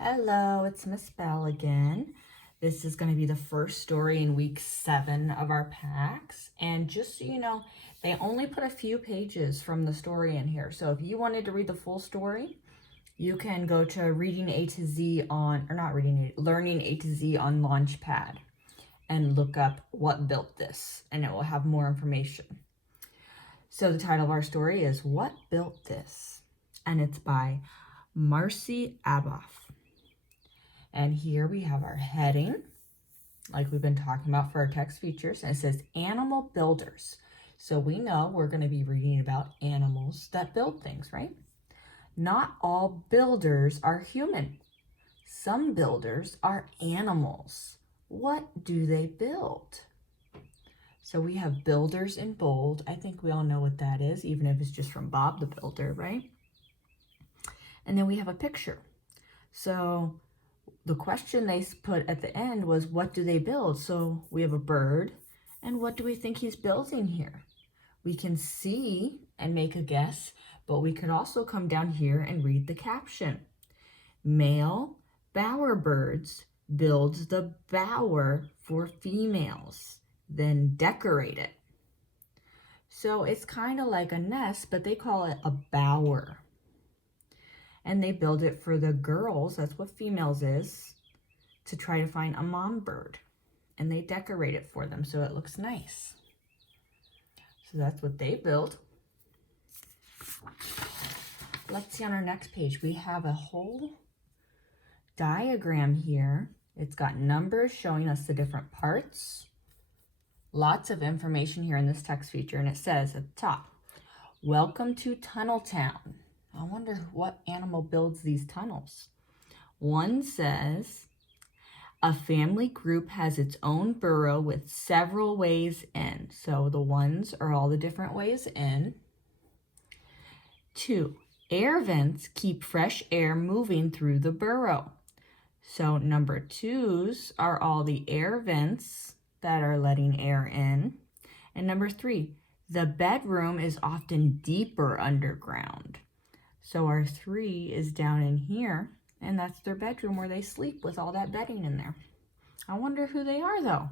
Hello, it's Miss Bell again. This is going to be the first story in week 7 of our packs. And just so you know, they only put a few pages from the story in here. So if you wanted to read the full story, you can go to Reading A to Z on, or not Reading A, Learning A to Z on Launchpad and look up what built this, and it will have more information. So the title of our story is What Built This? And it's by Marcy Aboff. And here we have our heading, like we've been talking about for our text features, and it says Animal Builders. So we know we're going to be reading about animals that build things, right? Not all builders are human. Some builders are animals. What do they build? So we have builders in bold. I think we all know what that is, even if it's just from Bob the Builder, right? And then we have a picture. So the question they put at the end was, what do they build? So we have a bird, and what do we think he's building here? We can see and make a guess, but we could also come down here and read the caption. Male bowerbirds builds the bower for females, then decorate it. So it's kind of like a nest, but they call it a bower. And they build it for the girls, that's what females is, to try to find a mom bird. And they decorate it for them so it looks nice. So that's what they build. Let's see on our next page. We have a whole diagram here. It's got numbers showing us the different parts. Lots of information here in this text feature. And it says at the top, welcome to Tunnel Town. I wonder what animal builds these tunnels. One says, a family group has its own burrow with several ways in. So the ones are all the different ways in. 2, air vents keep fresh air moving through the burrow. So number 2s are all the air vents that are letting air in. And number 3, the bedroom is often deeper underground. So our 3 is down in here, and that's their bedroom where they sleep with all that bedding in there. I wonder who they are though.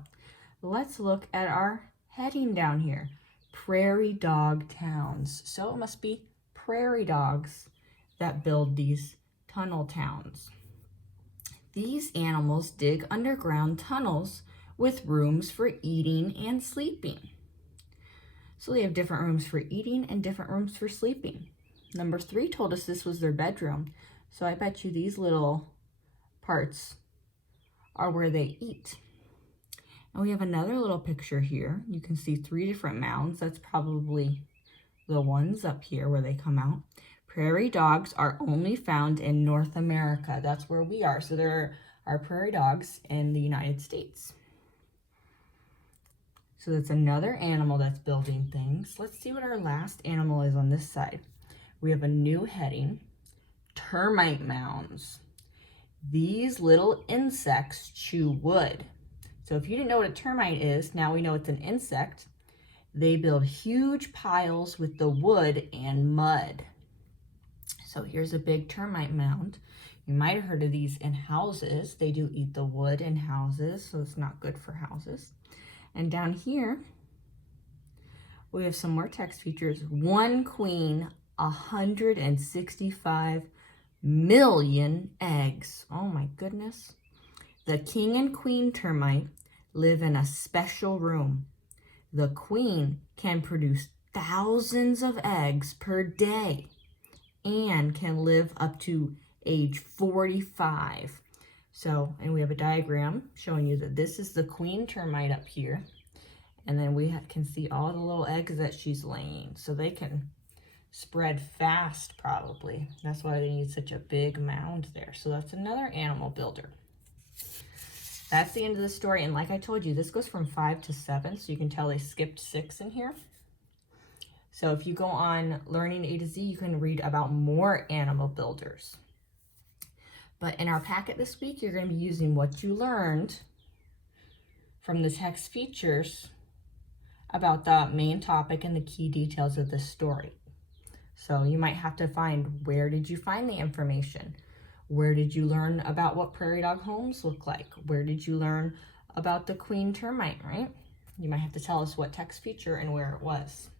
Let's look at our heading down here. Prairie dog towns. So it must be prairie dogs that build these tunnel towns. These animals dig underground tunnels with rooms for eating and sleeping. So they have different rooms for eating and different rooms for sleeping. Number 3 told us this was their bedroom. So I bet you these little parts are where they eat. And we have another little picture here. You can see 3 different mounds. That's probably the ones up here where they come out. Prairie dogs are only found in North America. That's where we are. So there are prairie dogs in the United States. So that's another animal that's building things. Let's see what our last animal is on this side. We have a new heading, termite mounds. These little insects chew wood. So if you didn't know what a termite is, now we know it's an insect. They build huge piles with the wood and mud. So here's a big termite mound. You might have heard of these in houses. They do eat the wood in houses, so it's not good for houses. And down here, we have some more text features. One queen, 165 million eggs. Oh my goodness. The king and queen termite live in a special room. The queen can produce thousands of eggs per day and can live up to age 45. So, and we have a diagram showing you that this is the queen termite up here. And then we can see all the little eggs that she's laying. So they can spread fast probably. That's why they need such a big mound there. So that's another animal builder. That's the end of the story. And like I told you, this goes from 5 to 7. So you can tell they skipped 6 in here. So if you go on Learning A to Z, you can read about more animal builders. But in our packet this week, you're going to be using what you learned from the text features about the main topic and the key details of the story. So you might have to find, where did you find the information? Where did you learn about what prairie dog homes look like? Where did you learn about the queen termite, right? You might have to tell us what text feature and where it was.